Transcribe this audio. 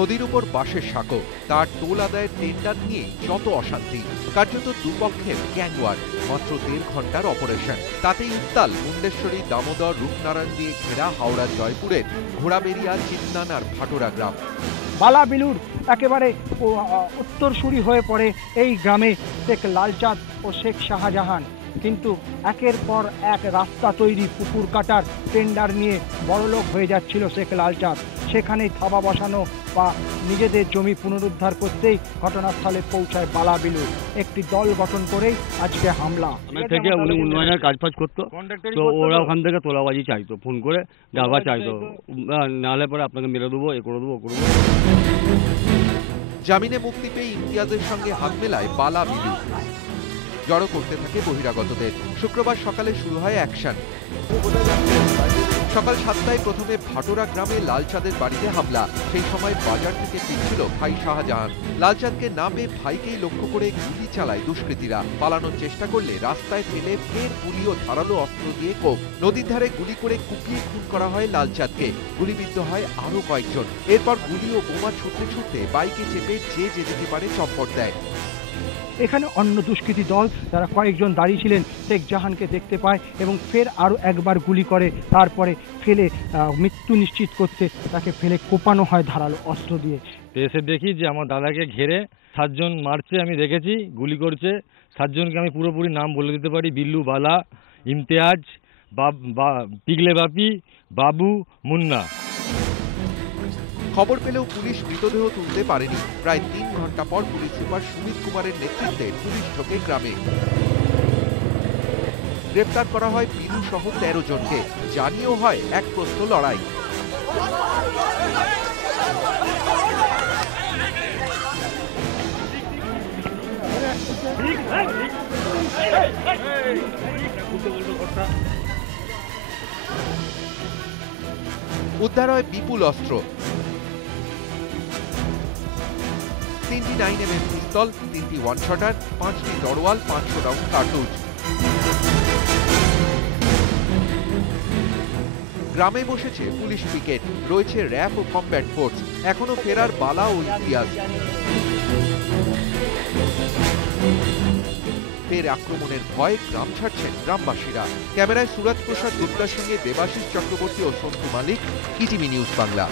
নদীর উপর বাঁশের সাঁকো, তার টোল আদায়ের টেন্ডার নিয়ে যত অশান্তি, কার্যত দুপক্ষের গ্যাংওয়ার। মাত্র 1.5 ঘন্টার অপারেশন, তাতেই উত্তাল মুন্ডেশ্বরী, দামোদর, রূপনারায়ণ দিয়ে ঘেরা হাওড়া জয়পুরের ঘোড়াবেড়িয়া, চিতনান আর ভাটোরা গ্রাম। বালাবিলুর একেবারে উত্তরসূরি হয়ে পড়ে এই গ্রামে শেখ লালচাঁদ ও শেখ শাহজাহান। কিন্তু একের পর এক রাস্তা তৈরি, পুকুর কাটার টেন্ডার নিয়ে বড়লোক হয়ে যাচ্ছিল শেখ লালচাঁদ। সেখানেই থাবা বসানো বা নিজেদের জমি পুনরুদ্ধার করতেই ঘটনাস্থলে পৌঁছায় বালাবিলুর। একটি দল গঠন করেই আজকে হামলা। থেকে উনি উন্নয়নের কাজবাজ করতো, তো ওরা ওখান থেকে তোলাবাজি চাইতো, ফোন করে ডাবা চাইতো, নাহলে পরে আপনাকে মেরে দেবো, এ করে দেবো, করবো। জামিনে মুক্তি পেয়ে ইমতিয়াজের সঙ্গে হাত মেলায় বালাবিলু। জড়ো করতে থাকে বহিরাগতদের। শুক্রবার সকালে শুরু হয় অ্যাকশন। সকাল 7টায় প্রথমে ভাটোরা গ্রামে লালচাঁদের বাড়িতে হামলা। সেই সময় বাজার থেকে ফিরছিল ভাই শাহজাহান। লালচাঁদকে না পেয়ে ভাইকেই লক্ষ্য করে গুলি চালায় দুষ্কৃতীরা। পালানোর চেষ্টা করলে রাস্তায় ফেলে ফের গুলি ও ধারালো অস্ত্র দিয়ে কোপ। নদীর ধারে গুলি করে কুপিয়ে খুন করা হয় লালচাঁদকে। গুলিবিদ্ধ হয় আরো কয়েকজন। এরপর গুলি ও বোমা ছুটতে ছুটতে বাইকে চেপে যে যেতে পারে চম্পট দেয়। এখানে অন্য দুষ্কৃতী দল যারা কয়েকজন দাঁড়িয়ে ছিলেন শেখ জাহানকে দেখতে পায় এবং ফের আরো একবার গুলি করে। তারপরে ফেলে মৃত্যু নিশ্চিত করতে তাকে ফেলে কোপানো হয় ধারালো অস্ত্র দিয়ে। এসে দেখি যে আমার দাদাকে ঘেরে 7 জন মারছে, আমি দেখেছি গুলি করছে। 7 জনকে আমি পুরোপুরি নাম বলে দিতে পারি: বিল্লু, বালা, ইমতিয়াজ, পিগলে বাপি, বাবু, মুন্না। খবর পেলেও পুলিশ মৃতদেহ তুলতে পারেনি। প্রায় 3 ঘন্টা পর পুলিশ সুপার সুমিত কুমারের নেতৃত্বে পুলিশ ঢোকে গ্রামে। গ্রেপ্তার করা হয় বিলু সহ 13 জনকে। জানিয়েও হয় এক প্রস্থ লড়াই। উদ্ধার হয় বিপুল অস্ত্র, 3টি 9mm পিস্তল, 3টি ওয়ান শটার, 5টি তরোয়াল, 500 রাউন্ড কার্তুজ। গ্রামে বসেছে পুলিশ পিকেট, রয়েছে র্যাব ও কমব্যাট ফোর্স। এখনো ফেরার বালা ও ইমতিয়াজ। ফের আক্রমণের ভয়ে গ্রাম ছাড়ছেন গ্রামবাসীরা। ক্যামেরায় সুরজ প্রসাদ গুপ্তার সঙ্গে দেবাশিস চক্রবর্তী ও সন্তু মালিক, ইটিভি নিউজ বাংলা।